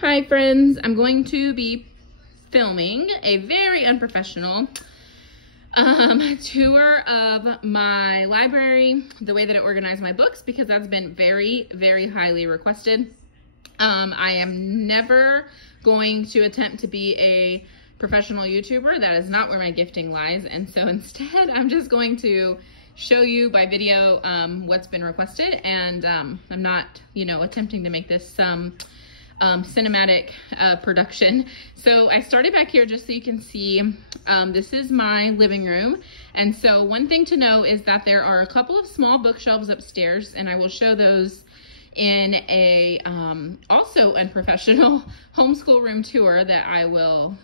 Hi friends, I'm going to be filming a very unprofessional tour of my library, the way that I organize my books, because that's been very, very highly requested. I am never going to attempt to be a professional YouTuber. That is not where my gifting lies. And so instead, I'm just going to show you by video what's been requested. And I'm not, attempting to make this some cinematic production. So I started back here just so you can see, this is my living room. And so one thing to know is that there are a couple of small bookshelves upstairs, and I will show those in a also unprofessional homeschool room tour that I will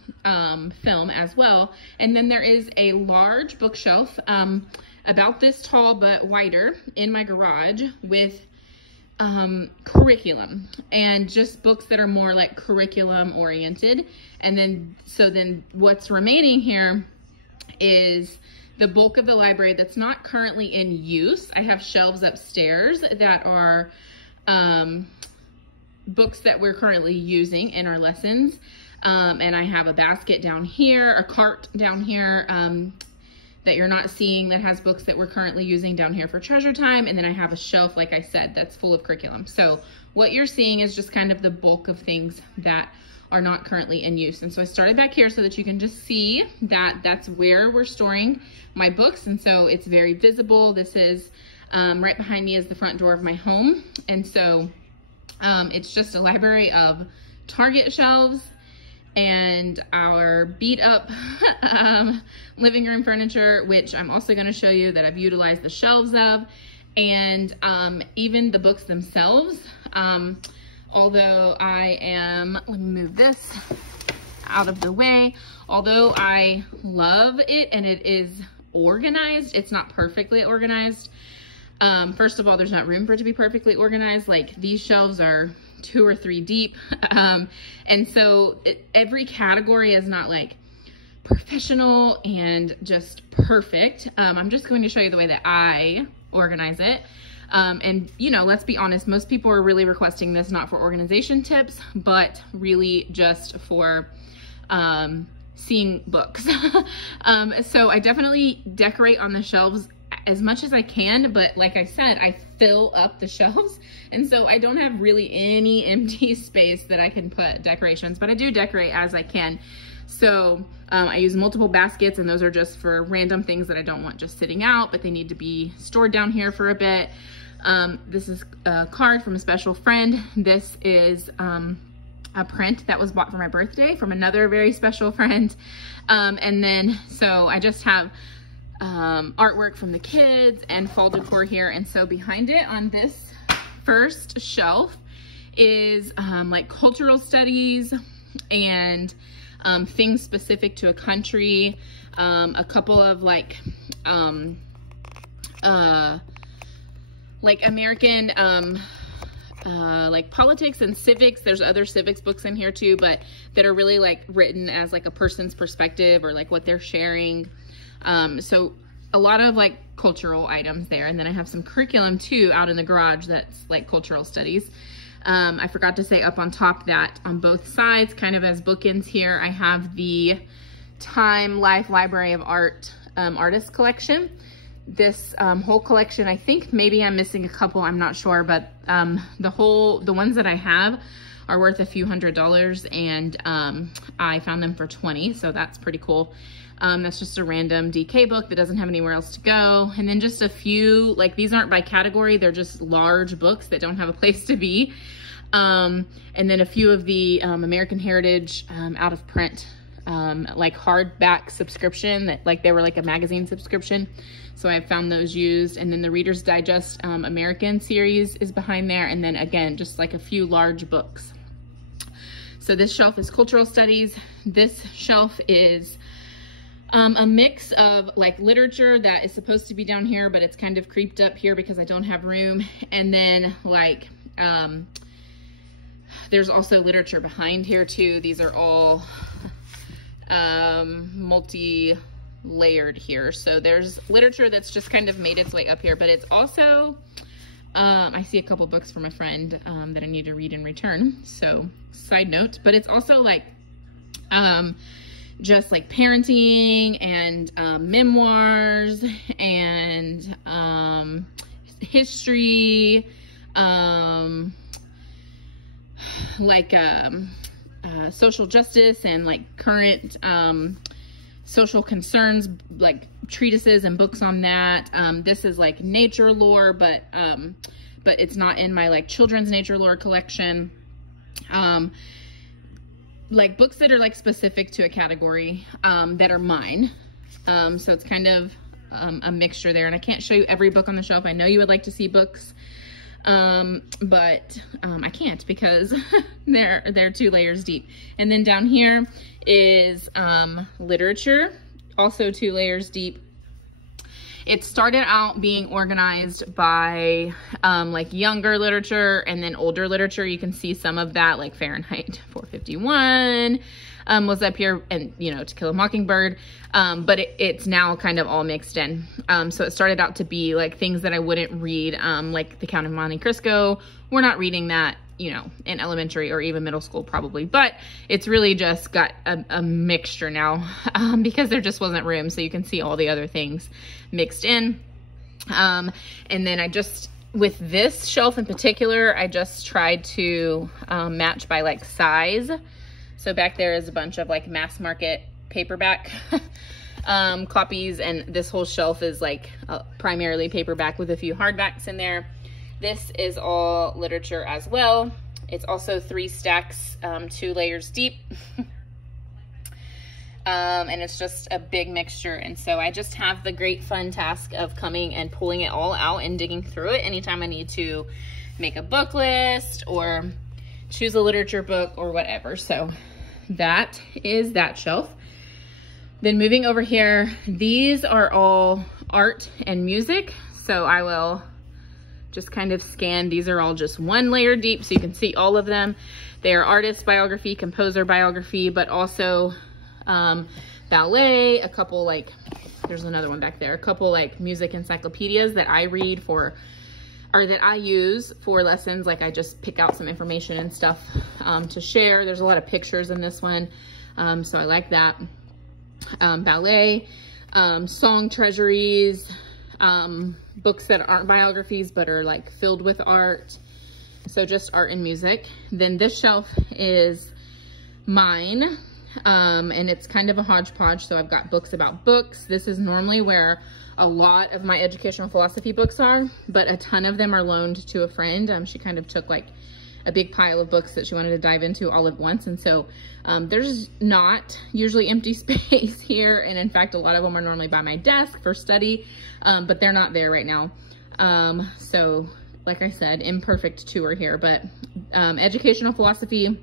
film as well. And then there is a large bookshelf about this tall but wider in my garage with curriculum and just books that are more like curriculum oriented. And then what's remaining here is the bulk of the library that's not currently in use. I have shelves upstairs that are books that we're currently using in our lessons. And I have a basket down here, a cart down here, that you're not seeing, that has books that we're currently using down here for treasure time. And then I have a shelf, like I said, that's full of curriculum. So what you're seeing is just kind of the bulk of things that are not currently in use. And so I started back here so that you can just see that that's where we're storing my books. And so it's very visible. This is right behind me is the front door of my home. And so it's just a library of Target shelves and our beat up living room furniture, which I'm also gonna show you that I've utilized the shelves of, and even the books themselves. Although I am, let me move this out of the way. Although I love it and it is organized, it's not perfectly organized. First of all, there's not room for it to be perfectly organized. Like these shelves are 2 or 3 deep. And so every category is not like professional and just perfect. I'm just going to show you the way that I organize it. And let's be honest, most people are really requesting this not for organization tips, but really just for seeing books. So I definitely decorate on the shelves as much as I can, but like I said, I fill up the shelves. And so I don't have really any empty space that I can put decorations, but I do decorate as I can. So I use multiple baskets, and those are just for random things that I don't want just sitting out, but they need to be stored down here for a bit. This is a card from a special friend. This is a print that was bought for my birthday from another very special friend. And then, so I just have artwork from the kids and fall decor here. And so behind it on this first shelf is like cultural studies and things specific to a country, a couple of like American like politics and civics. There's other civics books in here too, but that are really like written as like a person's perspective or like what they're sharing. So a lot of like cultural items there. And then I have some curriculum too out in the garage that's like cultural studies. I forgot to say up on top that on both sides, kind of as bookends here, I have the Time Life Library of Art artist collection. This whole collection, I think maybe I'm missing a couple, I'm not sure, but the ones that I have are worth a few $100s, and I found them for 20, so that's pretty cool. That's just a random DK book that doesn't have anywhere else to go. And then just a few, like these aren't by category, they're just large books that don't have a place to be. And then a few of the American Heritage out of print, like hardback subscription, that like they were like a magazine subscription. So I found those used. And then the Reader's Digest American series is behind there. And then again, just like a few large books. So this shelf is cultural studies. This shelf is a mix of like literature that is supposed to be down here, but it's kind of creeped up here because I don't have room. And then like, there's also literature behind here too. These are all multi-layered here. So there's literature that's just kind of made its way up here, but it's also I see a couple books from a friend that I need to read in return. So side note, but it's also like just like parenting and memoirs and history, like social justice and like current social concerns, like treatises and books on that. This is like nature lore, but it's not in my like children's nature lore collection. Like books that are like specific to a category that are mine. So it's kind of a mixture there, and I can't show you every book on the shelf. I know you would like to see books, but I can't because they're 2 layers deep. And then down here is literature, also 2 layers deep. It started out being organized by like younger literature and then older literature. You can see some of that, like Fahrenheit 451 was up here, and you know, To Kill a Mockingbird, but it's now kind of all mixed in. So it started out to be like things that I wouldn't read, like The Count of Monte Cristo. We're not reading that, you know, in elementary or even middle school probably, but it's really just got a mixture now because there just wasn't room, so you can see all the other things mixed in. And then I just, with this shelf in particular, I just tried to match by like size. So back there is a bunch of like mass market paperback copies, and this whole shelf is like primarily paperback with a few hardbacks in there. This is all literature as well. It's also 3 stacks, 2 layers deep. And it's just a big mixture. And so I just have the great fun task of coming and pulling it all out and digging through it anytime I need to make a book list or choose a literature book or whatever. So that is that shelf. Then moving over here, these are all art and music. So I will just kind of scan. These are all just 1 layer deep, so you can see all of them. They are artist biography, composer biography, but also ballet, a couple like, there's another one back there, a couple like music encyclopedias that I read for, or that I use for lessons. Like I just pick out some information and stuff to share. There's a lot of pictures in this one, so I like that. Ballet, song treasuries, books that aren't biographies but are like filled with art. So just art and music. Then this shelf is mine, and it's kind of a hodgepodge. So I've got books about books. This is normally where a lot of my educational philosophy books are, but a ton of them are loaned to a friend. She kind of took like a big pile of books that she wanted to dive into all at once. And so there's not usually empty space here. And in fact, a lot of them are normally by my desk for study, but they're not there right now. So like I said, imperfect tour here, but educational philosophy,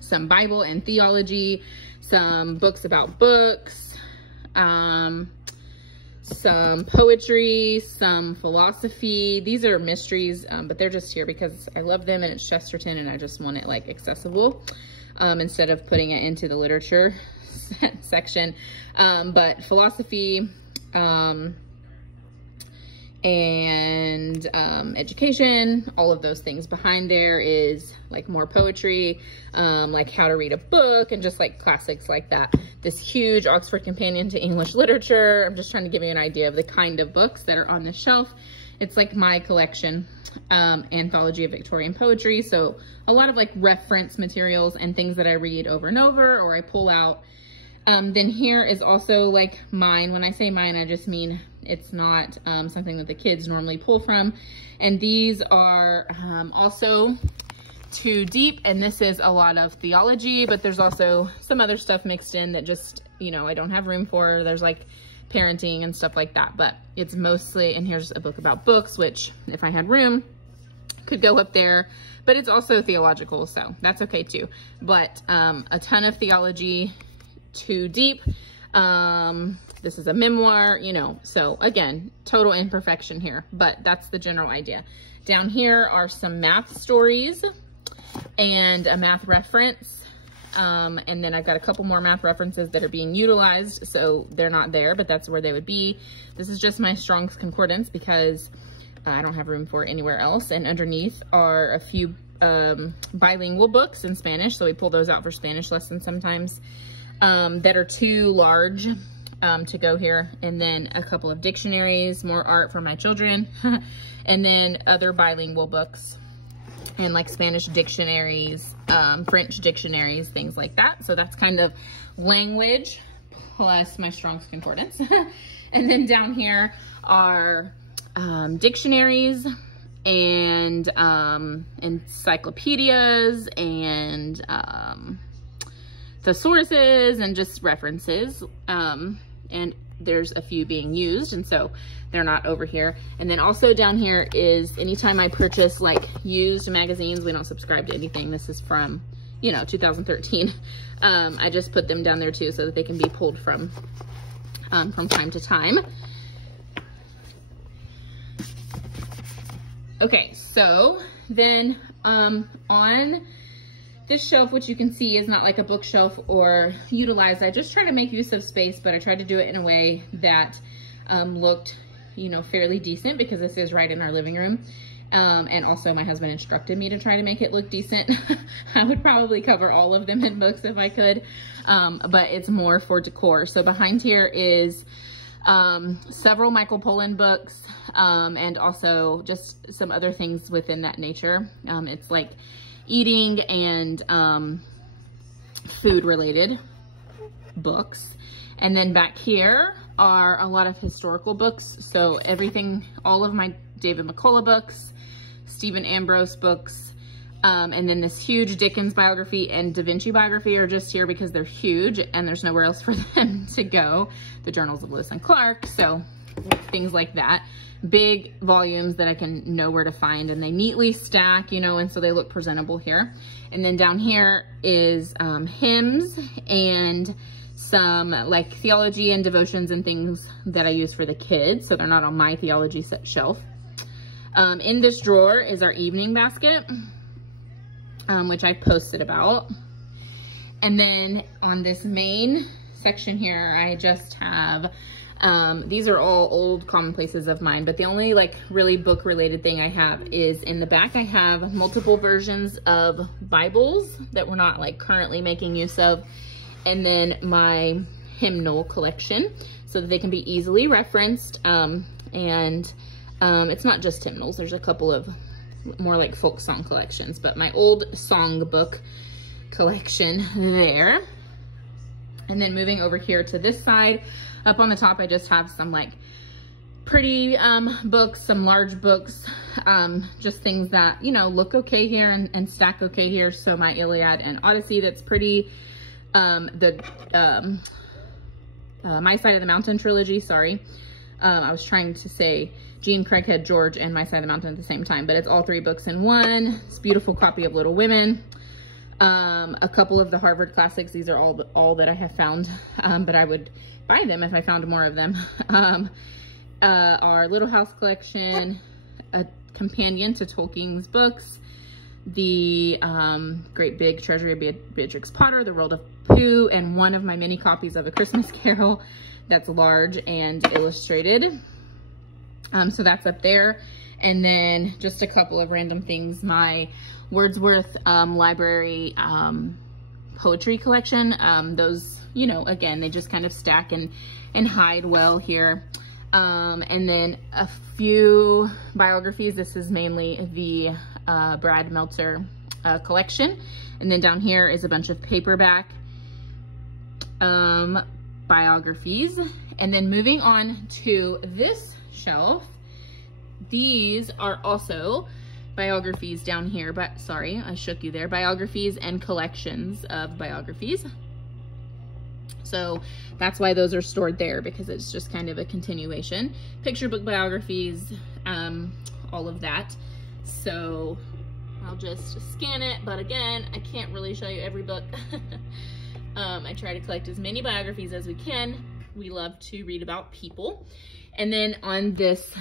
some Bible and theology, some books about books, some poetry, some philosophy. These are mysteries, but they're just here because I love them and it's Chesterton and I just want it like accessible instead of putting it into the literature section. But philosophy and education, all of those things. Behind there is like more poetry, like how to read a book and just like classics like that. This huge Oxford Companion to English Literature. I'm just trying to give you an idea of the kind of books that are on this shelf. It's like my collection, anthology of Victorian poetry. So a lot of like reference materials and things that I read over and over or I pull out. Then here is also like mine. When I say mine, I just mean it's not something that the kids normally pull from. And these are also too deep, and this is a lot of theology, but there's also some other stuff mixed in that just, you know, I don't have room for. There's like parenting and stuff like that, but it's mostly, and here's a book about books, which if I had room could go up there, but it's also theological, so that's okay too. But a ton of theology, too deep. This is a memoir, you know, so again, total imperfection here, but that's the general idea. Down here are some math stories and a math reference. And then I've got a couple more math references that are being utilized, so they're not there, but that's where they would be. This is just my Strong's Concordance because I don't have room for it anywhere else. And underneath are a few bilingual books in Spanish. So we pull those out for Spanish lessons sometimes that are too large to go here. And then a couple of dictionaries, more art for my children, and then other bilingual books and like Spanish dictionaries, French dictionaries, things like that. So that's kind of language plus my Strong's Concordance. And then down here are dictionaries and encyclopedias and thesauruses and just references. And there's a few being used, and so they're not over here. And then also down here is anytime I purchase like used magazines, we don't subscribe to anything. This is from, you know, 2013. I just put them down there too so that they can be pulled from time to time. Okay, so then on this shelf, which you can see is not like a bookshelf or utilized, I just try to make use of space, but I tried to do it in a way that looked, you know, fairly decent, because this is right in our living room. And also my husband instructed me to try to make it look decent. I would probably cover all of them in books if I could, but it's more for decor. So behind here is several Michael Pollan books, and also just some other things within that nature. It's like eating and food related books. And then back here are a lot of historical books. So everything, all of my David McCullough books, Stephen Ambrose books, and then this huge Dickens biography and Da Vinci biography are just here because they're huge and there's nowhere else for them to go. The Journals of Lewis and Clark, so things like that. Big volumes that I can know where to find, and they neatly stack, you know, and so they look presentable here. And then down here is hymns and some like theology and devotions and things that I use for the kids, so they're not on my theology set shelf. In this drawer is our evening basket, which I posted about. And then on this main section here, I just have, these are all old commonplaces of mine, but the only like really book related thing I have is in the back. I have multiple versions of Bibles that we're not like currently making use of. And then my hymnal collection so that they can be easily referenced. It's not just hymnals. There's a couple of more like folk song collections, but my old song book collection there. And then moving over here to this side, up on the top, I just have some like pretty books, some large books, just things that, you know, look okay here and stack okay here. So my Iliad and Odyssey, that's pretty, My Side of the Mountain trilogy, sorry. I was trying to say Jean Craighead George and My Side of the Mountain at the same time, but it's all 3 books in one. It's a beautiful copy of Little Women. A couple of the Harvard classics. These are all that I have found, but I would buy them if I found more of them. Our Little House collection, a companion to Tolkien's books, the Great Big Treasury of Beatrix Potter, The World of Pooh, and one of my mini copies of A Christmas Carol that's large and illustrated. So that's up there. And then just a couple of random things. My Wordsworth library poetry collection. Those, you know, again, they just kind of stack and hide well here. And then a few biographies. This is mainly the Brad Meltzer collection. And then down here is a bunch of paperback biographies. And then moving on to this shelf, these are also biographies down here, but sorry, I shook you there. Biographies and collections of biographies. So that's why those are stored there, because it's just kind of a continuation. Picture book biographies, all of that. So I'll just scan it, but again, I can't really show you every book. I try to collect as many biographies as we can. We love to read about people. And then on this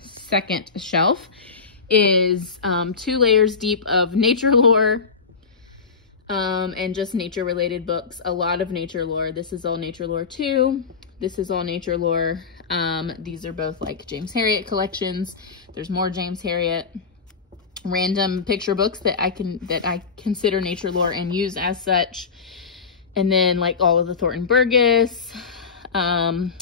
second shelf is 2 layers deep of nature lore and just nature related books. A lot of nature lore. This is all nature lore too. This is all nature lore. These are both like James Herriot collections. There's more James Herriot. Random picture books that I consider nature lore and use as such. And then like all of the Thornton Burgess, and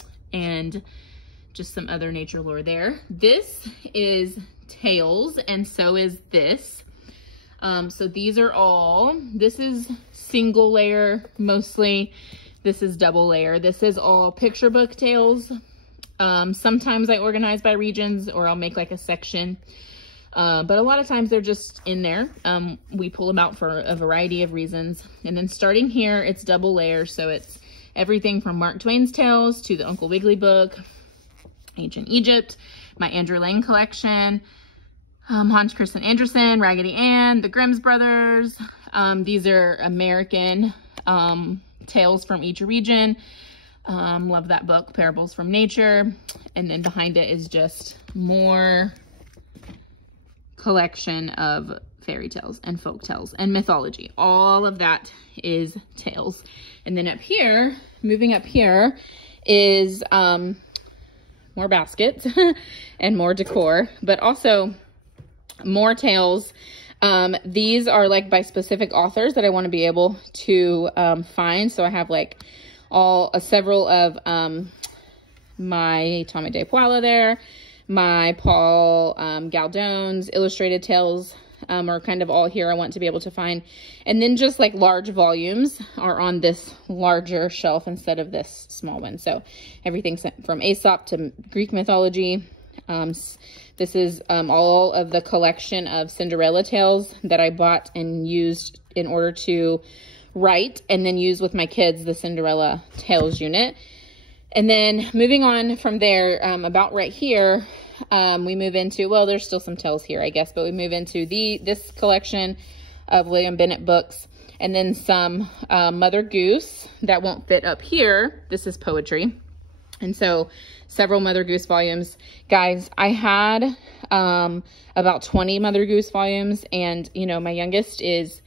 just some other nature lore there. This is Tales, and so is this. So these are all, this is single layer mostly. This is double layer. This is all picture book tales. Sometimes I organize by regions, or I'll make like a section. But a lot of times they're just in there. We pull them out for a variety of reasons. And then starting here, it's double layer. So it's everything from Mark Twain's tales to the Uncle Wiggily book, Ancient Egypt, my Andrew Lang collection, Hans Christian Andersen, Raggedy Ann, the Grimm's Brothers. These are American tales from each region. Love that book, Parables from Nature. And then behind it is just more collection of fairy tales and folk tales and mythology. All of that is tales. And then up here, moving up here, is more baskets and more decor, but also more tales. These are like by specific authors that I want to be able to find. So I have like several of my Tommy De Paola there, my Paul Galdon's illustrated tales are kind of all here. I want to be able to find. And then just like large volumes are on this larger shelf instead of this small one. So everything from Aesop to Greek mythology. This is all of the collection of Cinderella tales that I bought and used in order to write and then use with my kids, the Cinderella tales unit. And then moving on from there, about right here, we move into, well, there's still some tales here, I guess, but we move into this collection of William Bennett books, and then some Mother Goose that won't fit up here. This is poetry. And so several Mother Goose volumes. Guys, I had about 20 Mother Goose volumes, and, you know, my youngest is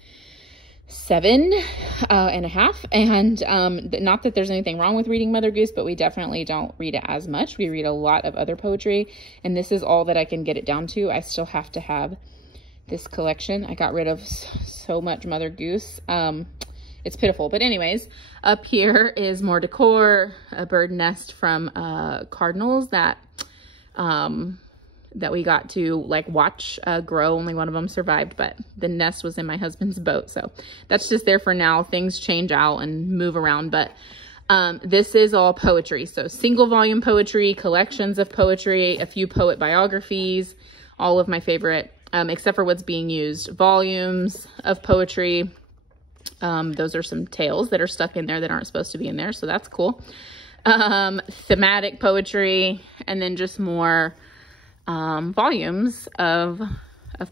7.5, and not that there's anything wrong with reading Mother Goose, but we definitely don't read it as much. We read a lot of other poetry, and this is all that I can get it down to. I still have to have this collection. I got rid of so much Mother Goose. It's pitiful, but anyways, up here is more decor, a bird nest from cardinals that we got to like watch grow. Only one of them survived, but the nest was in my husband's boat. So that's just there for now. Things change out and move around, but this is all poetry. So single volume poetry, collections of poetry, a few poet biographies, all of my favorite, except for what's being used, volumes of poetry. Those are some tales that are stuck in there that aren't supposed to be in there. So that's cool. Thematic poetry, and then just more volumes of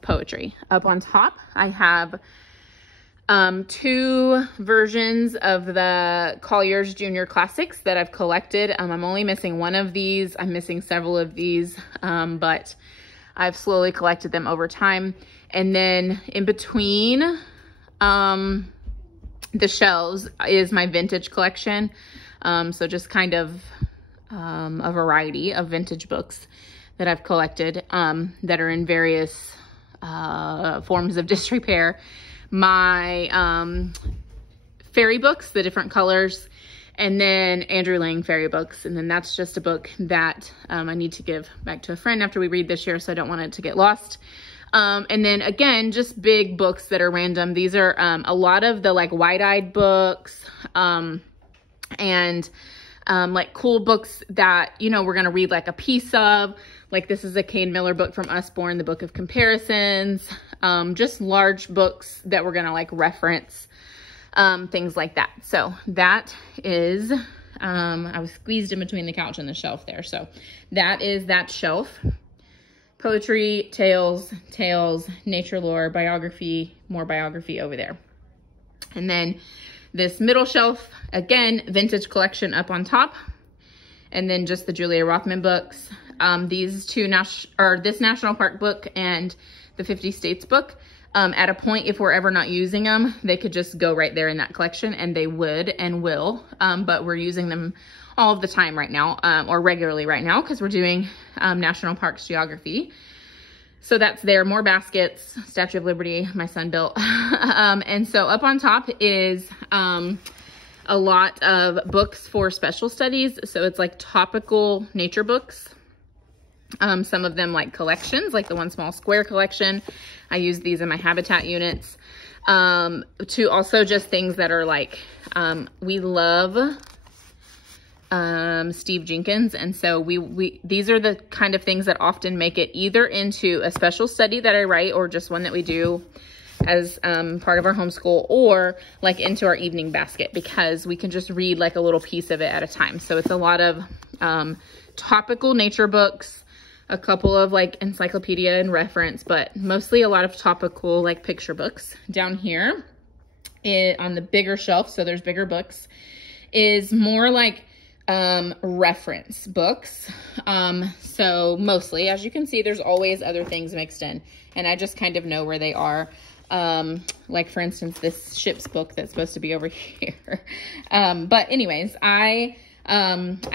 poetry. Up on top, I have 2 versions of the Collier's Junior Classics that I've collected. I'm only missing one of these. I'm missing several of these, but I've slowly collected them over time. And then in between the shelves is my vintage collection. So just kind of a variety of vintage books that I've collected that are in various forms of disrepair. My fairy books, the different colors, and then Andrew Lang fairy books. And then that's just a book that I need to give back to a friend after we read this year, so I don't want it to get lost. And then again, just big books that are random. These are a lot of the like wide-eyed books and like cool books that, you know, we're going to read like a piece of. Like this is a Kane Miller book from Usborne, the Book of Comparisons. Just large books that we're going to like reference, things like that. So that is, I was squeezed in between the couch and the shelf there. So that is that shelf. Poetry, tales, nature lore, biography, more biography over there. And then this middle shelf, again, vintage collection up on top. And then just the Julia Rothman books. These two, this National Park book and the 50 States book. At a point, if we're ever not using them, they could just go right there in that collection, and they would and will. But we're using them all of the time right now, or regularly right now, because we're doing National Parks Geography. So that's there. More baskets, Statue of Liberty, my son built. And so up on top is a lot of books for special studies. So it's like topical nature books. Some of them like collections, like the One Small Square collection. I use these in my habitat units. To also just things that are like, we love Steve Jenkins. And so these are the kind of things that often make it either into a special study that I write, or just one that we do as part of our homeschool, or like into our evening basket, because we can just read like a little piece of it at a time. So it's a lot of topical nature books, a couple of like encyclopedia and reference, but mostly a lot of topical like picture books. Down here on the bigger shelf, so there's bigger books, is more like reference books. So mostly, as you can see, there's always other things mixed in, and I just kind of know where they are. Like for instance, this ship's book that's supposed to be over here. But anyways, I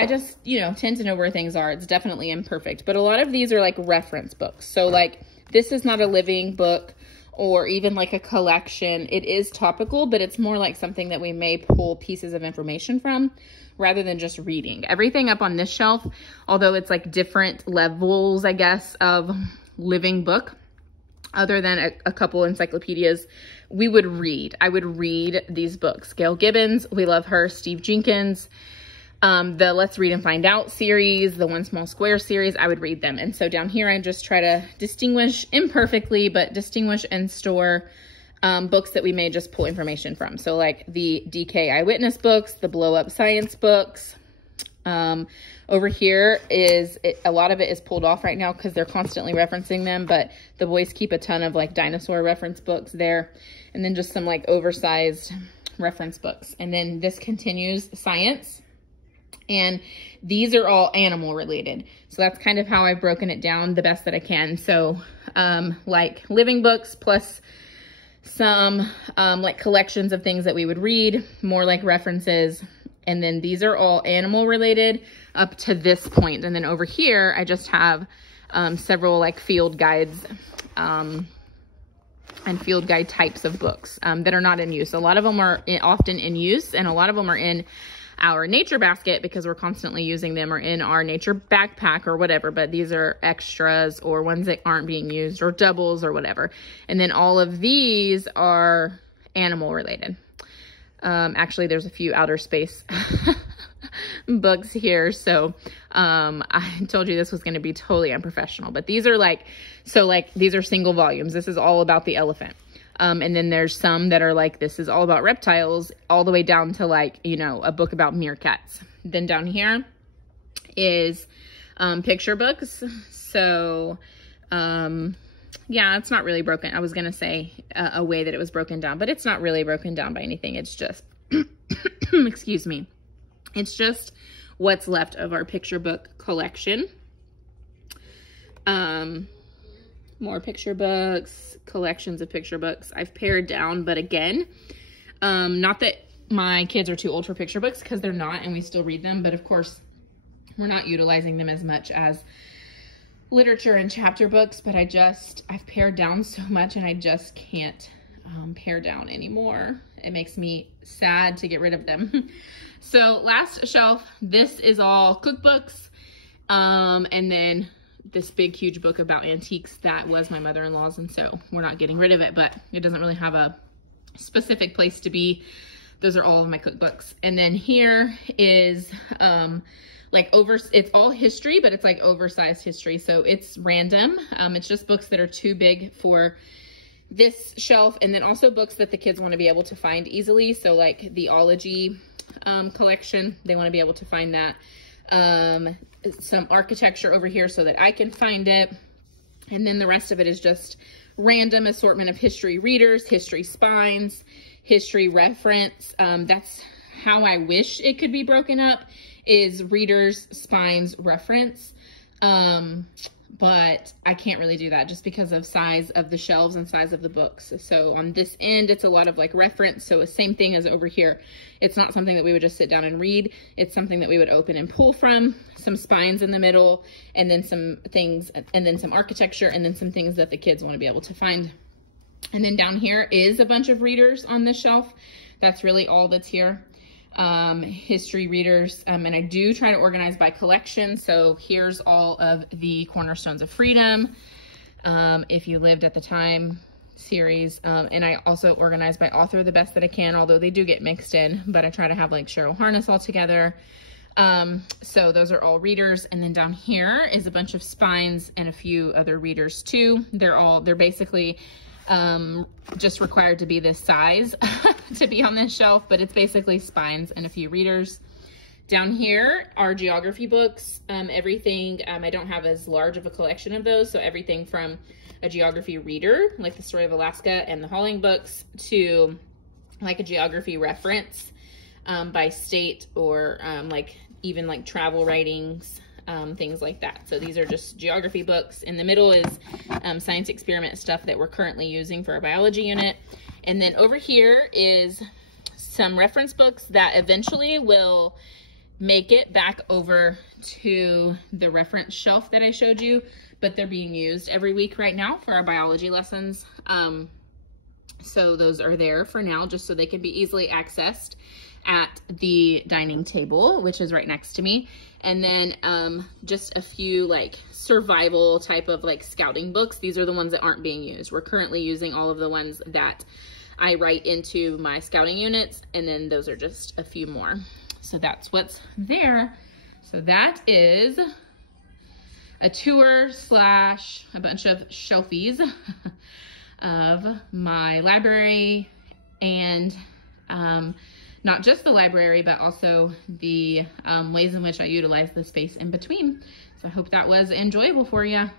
just, you know, tend to know where things are. It's definitely imperfect, but a lot of these are like reference books. So like, this is not a living book or even like a collection. It is topical, but it's more like something that we may pull pieces of information from rather than just reading. Everything up on this shelf, although it's like different levels, I guess, of living book, other than a couple encyclopedias, we would read. I would read these books. Gail Gibbons, we love her. Steve Jenkins, the Let's Read and Find Out series, the One Small Square series, I would read them. And so down here, I just try to distinguish imperfectly, but distinguish and store books that we may just pull information from. So like the DK Eyewitness books, the Blow Up Science books. Over here a lot of it is pulled off right now because they're constantly referencing them, but the boys keep a ton of like dinosaur reference books there. And then just some like oversized reference books. And then this continues science. And these are all animal related. So that's kind of how I've broken it down the best that I can. So like living books plus some like collections of things that we would read, more like references. And then these are all animal related up to this point. And then over here, I just have several like field guides and field guide types of books that are not in use. A lot of them are often in use, and a lot of them are in our nature basket because we're constantly using them, or in our nature backpack or whatever. But these are extras or ones that aren't being used, or doubles or whatever. And then all of these are animal related. Actually, there's a few outer space books here. So I told you this was going to be totally unprofessional, but these are like, so like these are single volumes. This is all about the elephant. And then there's some that are like, this is all about reptiles, all the way down to like, you know, a book about meerkats. Then down here is picture books. So yeah, it's not really broken. I was going to say a way that it was broken down, but it's not really broken down by anything. It's just, excuse me. It's just what's left of our picture book collection. More picture books, collections of picture books. I've pared down, but again, not that my kids are too old for picture books, because they're not, and we still read them. But of course, we're not utilizing them as much as literature and chapter books. But I've pared down so much, and I just can't pare down anymore. It makes me sad to get rid of them. So last shelf, this is all cookbooks. And then this big, huge book about antiques that was my mother-in-law's. And so we're not getting rid of it, but it doesn't really have a specific place to be. Those are all of my cookbooks. And then here is, it's all history, but it's like oversized history. So it's random. It's just books that are too big for this shelf. And then also books that the kids want to be able to find easily. So like the ology collection, they want to be able to find that. Some architecture over here so that I can find it. And then the rest of it is just random assortment of history readers, history spines, history reference. That's how I wish it could be broken up, is readers, spines, reference. but I can't really do that just because of size of the shelves and size of the books. So on this end, it's a lot of like reference. So the same thing as over here. It's not something that we would just sit down and read. It's something that we would open and pull from, some spines in the middle, and then some things, and then some architecture, and then some things that the kids want to be able to find. And then down here is a bunch of readers on this shelf. That's really all that's here. History readers, and I do try to organize by collection. So here's all of the Cornerstones of Freedom, If You Lived at the Time series, and I also organize by author the best that I can, although they do get mixed in, but I try to have like Cheryl Harness all together. So those are all readers, and then down here is a bunch of spines and a few other readers too. They're basically just required to be this size to be on this shelf, but it's basically spines and a few readers. Down here are geography books, everything. I don't have as large of a collection of those, so everything from a geography reader, like the Story of Alaska and the Hauling books, to like a geography reference by state, or like even like travel writings, things like that. So these are just geography books. In the middle is science experiment stuff that we're currently using for our biology unit. And then over here is some reference books that eventually will make it back over to the reference shelf that I showed you, but they're being used every week right now for our biology lessons. So those are there for now, just so they can be easily accessed at the dining table, which is right next to me. And then just a few like survival type of like scouting books. These are the ones that aren't being used. We're currently using all of the ones that I write into my scouting units, and then those are just a few more. So that's what's there. So that is a tour slash a bunch of shelfies of my library, and not just the library, but also the ways in which I utilize the space in between. So I hope that was enjoyable for you.